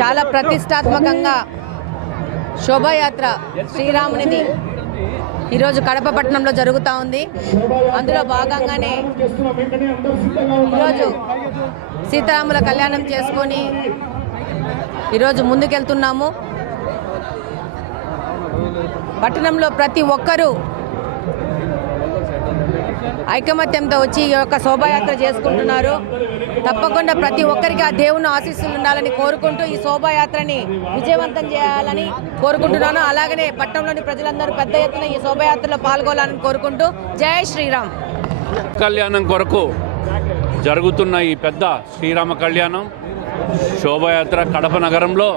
చాలా ప్రతిష్టాత్మకంగా శోభాయాత్ర శ్రీరామునిది. ఈరోజు కడప పట్టణంలో జరుగుతూ ఉంది. అందులో భాగంగానే ఈరోజు సీతారాముల కళ్యాణం చేసుకొని ఈరోజు ముందుకెళ్తున్నాము. పట్టణంలో ప్రతి ఒక్కరూ ఐకమత్యంతో వచ్చి ఈ యొక్క శోభాయాత్ర చేసుకుంటున్నారు. తప్పకుండా ప్రతి ఒక్కరికి ఆ దేవుని ఆశీస్సులు ఉండాలని కోరుకుంటూ ఈ శోభాయాత్రని విజయవంతం చేయాలని కోరుకుంటున్నాను. అలాగనే పట్టణంలోని ప్రజలందరూ పెద్ద ఎత్తున ఈ శోభాయాత్రలో పాల్గొనాలని కోరుకుంటూ జై శ్రీరామ్. కళ్యాణం కొరకు జరుగుతున్న ఈ పెద్ద శ్రీరామ కళ్యాణం శోభయాత్ర కడప నగరంలో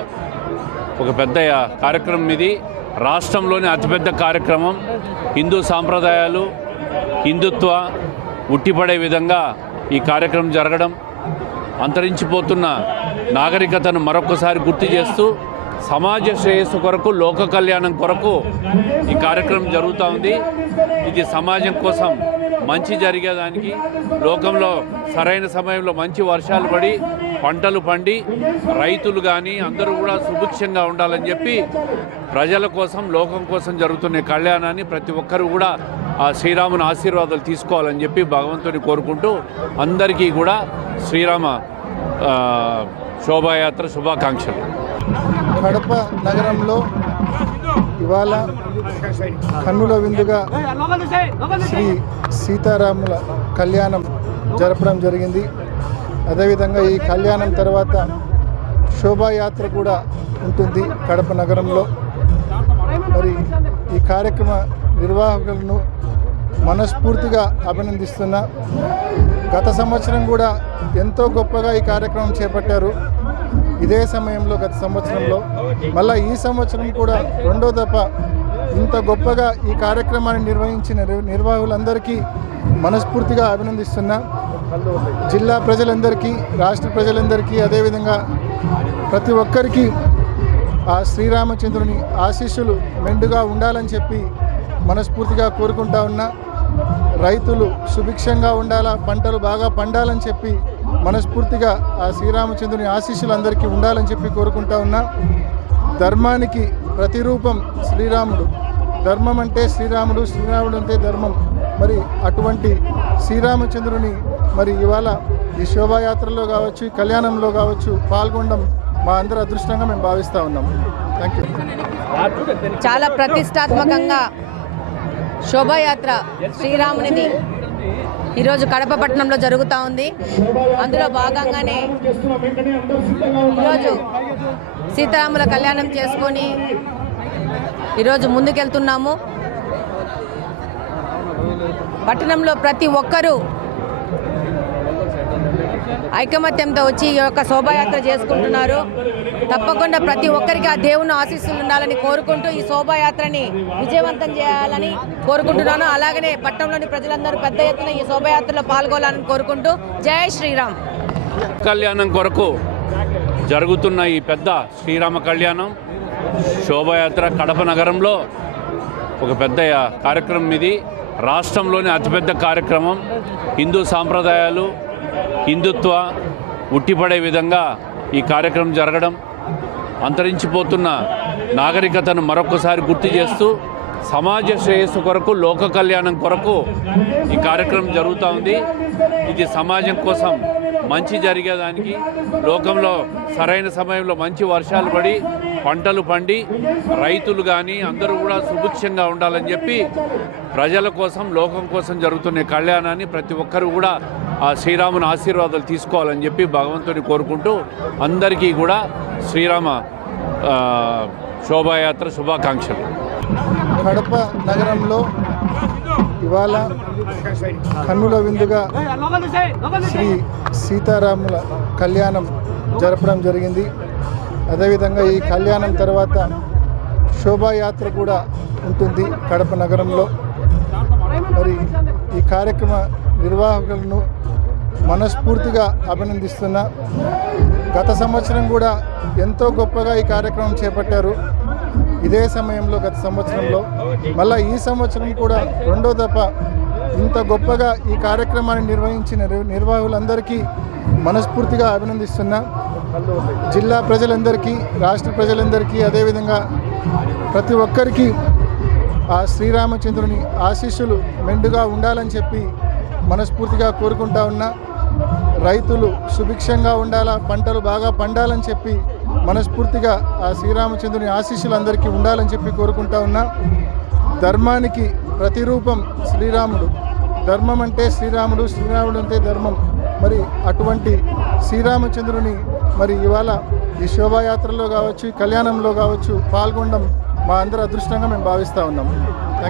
ఒక పెద్ద కార్యక్రమం ఇది. రాష్ట్రంలోని అతిపెద్ద కార్యక్రమం. హిందూ సాంప్రదాయాలు హిందుత్వ ఉట్టిపడే విధంగా ఈ కార్యక్రమం జరగడం అంతరించిపోతున్న నాగరికతను మరొకసారి గుర్తు చేస్తూ సమాజ శ్రేయస్సు కొరకు లోక కళ్యాణం కొరకు ఈ కార్యక్రమం జరుగుతూ ఉంది. ఇది సమాజం కోసం మంచి జరిగేదానికి లోకంలో సరైన సమయంలో మంచి వర్షాలు పడి పంటలు పండి రైతులు కానీ అందరూ కూడా సుభిక్షంగా ఉండాలని చెప్పి ప్రజల కోసం లోకం కోసం జరుగుతున్న కళ్యాణాన్ని ప్రతి ఒక్కరూ కూడా ఆ శ్రీరాముని ఆశీర్వాదాలు తీసుకోవాలని చెప్పి భగవంతుని కోరుకుంటూ అందరికీ కూడా శ్రీరామ శోభాయాత్ర శుభాకాంక్షలు. కడప నగరంలో ఇవాళ కన్నుల విందుగా శ్రీ సీతారాముల కళ్యాణం జరపడం జరిగింది. అదేవిధంగా ఈ కళ్యాణం తర్వాత శోభాయాత్ర కూడా ఉంటుంది కడప నగరంలో. మరి ఈ కార్యక్రమ నిర్వాహకులను మనస్ఫూర్తిగా అభినందిస్తున్నా. గత సంవత్సరం కూడా ఎంతో గొప్పగా ఈ కార్యక్రమం చేపట్టారు. ఇదే సమయంలో గత సంవత్సరంలో. మళ్ళీ ఈ సంవత్సరం కూడా రెండో దఫ ఇంత గొప్పగా ఈ కార్యక్రమాన్ని నిర్వహించిన నిర్వాహకులందరికీ మనస్ఫూర్తిగా అభినందిస్తున్నా. జిల్లా ప్రజలందరికీ రాష్ట్ర ప్రజలందరికీ అదేవిధంగా ప్రతి ఒక్కరికి ఆ శ్రీరామచంద్రుని ఆశీస్సులు మెండుగా ఉండాలని చెప్పి మనస్ఫూర్తిగా కోరుకుంటా ఉన్నా రైతులు సుభిక్షంగా ఉండాలా పంటలు బాగా పండాలని చెప్పి మనస్ఫూర్తిగా ఆ శ్రీరామచంద్రుని ఆశీస్సులు అందరికీ ఉండాలని చెప్పి కోరుకుంటా ఉన్నా. ధర్మానికి ప్రతిరూపం శ్రీరాముడు. ధర్మం అంటే శ్రీరాముడు శ్రీరాముడు అంటే ధర్మం. మరి అటువంటి శ్రీరామచంద్రుని మరి ఇవాళ ఈ శోభాయాత్రలో కావచ్చు కళ్యాణంలో కావచ్చు పాల్గొనడం మా అందరి అదృష్టంగా మేము భావిస్తూ ఉన్నాం. థ్యాంక్ యూ చాలా ప్రతిష్టాత్మకంగా శోభాయాత్ర శ్రీరామునిది. ఈరోజు కడప పట్టణంలో జరుగుతూ ఉంది. అందులో భాగంగానే ఈరోజు సీతారాముల కళ్యాణం చేసుకొని ఈరోజు ముందుకెళ్తున్నాము. పట్టణంలో ప్రతి ఒక్కరూ ఐకమత్యంతో వచ్చి ఈ యొక్క శోభాయాత్ర చేసుకుంటున్నారు. తప్పకుండా ప్రతి ఒక్కరికి ఆ దేవుని ఆశీస్సులు ఉండాలని కోరుకుంటూ ఈ శోభాయాత్రని విజయవంతం చేయాలని కోరుకుంటున్నాను. అలాగనే పట్టణంలోని ప్రజలందరూ పెద్ద ఎత్తున ఈ శోభాయాత్రలో పాల్గొనాలని కోరుకుంటూ జై శ్రీరామ్. కళ్యాణం కొరకు జరుగుతున్న ఈ పెద్ద శ్రీరామ కళ్యాణం శోభయాత్ర కడప నగరంలో ఒక పెద్ద కార్యక్రమం ఇది. రాష్ట్రంలోని అతిపెద్ద కార్యక్రమం. హిందూ సాంప్రదాయాలు హిందుత్వ ఉట్టిపడే విధంగా ఈ కార్యక్రమం జరగడం. అంతరించిపోతున్న నాగరికతను మరొకసారి గుర్తు చేస్తూ సమాజ శ్రేయస్సు కొరకు లోక కళ్యాణం కొరకు ఈ కార్యక్రమం జరుగుతూ ఉంది. ఇది సమాజం కోసం మంచి జరిగేదానికి లోకంలో సరైన సమయంలో మంచి వర్షాలు పడి పంటలు పండి రైతులు కానీ అందరూ కూడా సుభిక్షంగా ఉండాలని చెప్పి ప్రజల కోసం లోకం కోసం జరుగుతున్న కళ్యాణాన్ని ప్రతి ఒక్కరూ కూడా ఆ శ్రీరాముని ఆశీర్వాదాలు తీసుకోవాలని చెప్పి భగవంతుని కోరుకుంటూ అందరికీ కూడా శ్రీరామ శోభాయాత్ర శుభాకాంక్షలు. కడప నగరంలో ఇవాళ కన్నుల విందుగా శ్రీ సీతారాముల కళ్యాణం జరపడం జరిగింది. అదేవిధంగా ఈ కళ్యాణం తర్వాత శోభాయాత్ర కూడా ఉంటుంది కడప నగరంలో. మరి ఈ కార్యక్రమ నిర్వాహకులను మనస్ఫూర్తిగా అభినందిస్తున్నా గత సంవత్సరం కూడా ఎంతో గొప్పగా ఈ కార్యక్రమం చేపట్టారు. ఇదే సమయంలో గత సంవత్సరంలో మళ్ళా ఈ సంవత్సరం కూడా రెండో దఫ ఇంత గొప్పగా ఈ కార్యక్రమాన్ని నిర్వహించిన నిర్వాహకులందరికీ మనస్ఫూర్తిగా అభినందిస్తున్నా. జిల్లా ప్రజలందరికీ రాష్ట్ర ప్రజలందరికీ అదేవిధంగా ప్రతి ఒక్కరికి ఆ శ్రీరామచంద్రుని ఆశీస్సులు మెండుగా ఉండాలని చెప్పి మనస్ఫూర్తిగా కోరుకుంటా ఉన్నా రైతులు సుభిక్షంగా ఉండాలా పంటలు బాగా పండాలని చెప్పి మనస్ఫూర్తిగా ఆ శ్రీరామచంద్రుని ఆశీస్సులు అందరికీ ఉండాలని చెప్పి కోరుకుంటా ఉన్నా. ధర్మానికి ప్రతిరూపం శ్రీరాముడు. ధర్మం అంటే శ్రీరాముడు శ్రీరాముడు అంటే ధర్మం. మరి అటువంటి శ్రీరామచంద్రుని మరి ఇవాళ ఈ శోభాయాత్రలో కావచ్చు కళ్యాణంలో కావచ్చు పాల్గొనడం మా అందరి అదృష్టంగా మేము భావిస్తూ ఉన్నాము థ్యాంక్ యూ.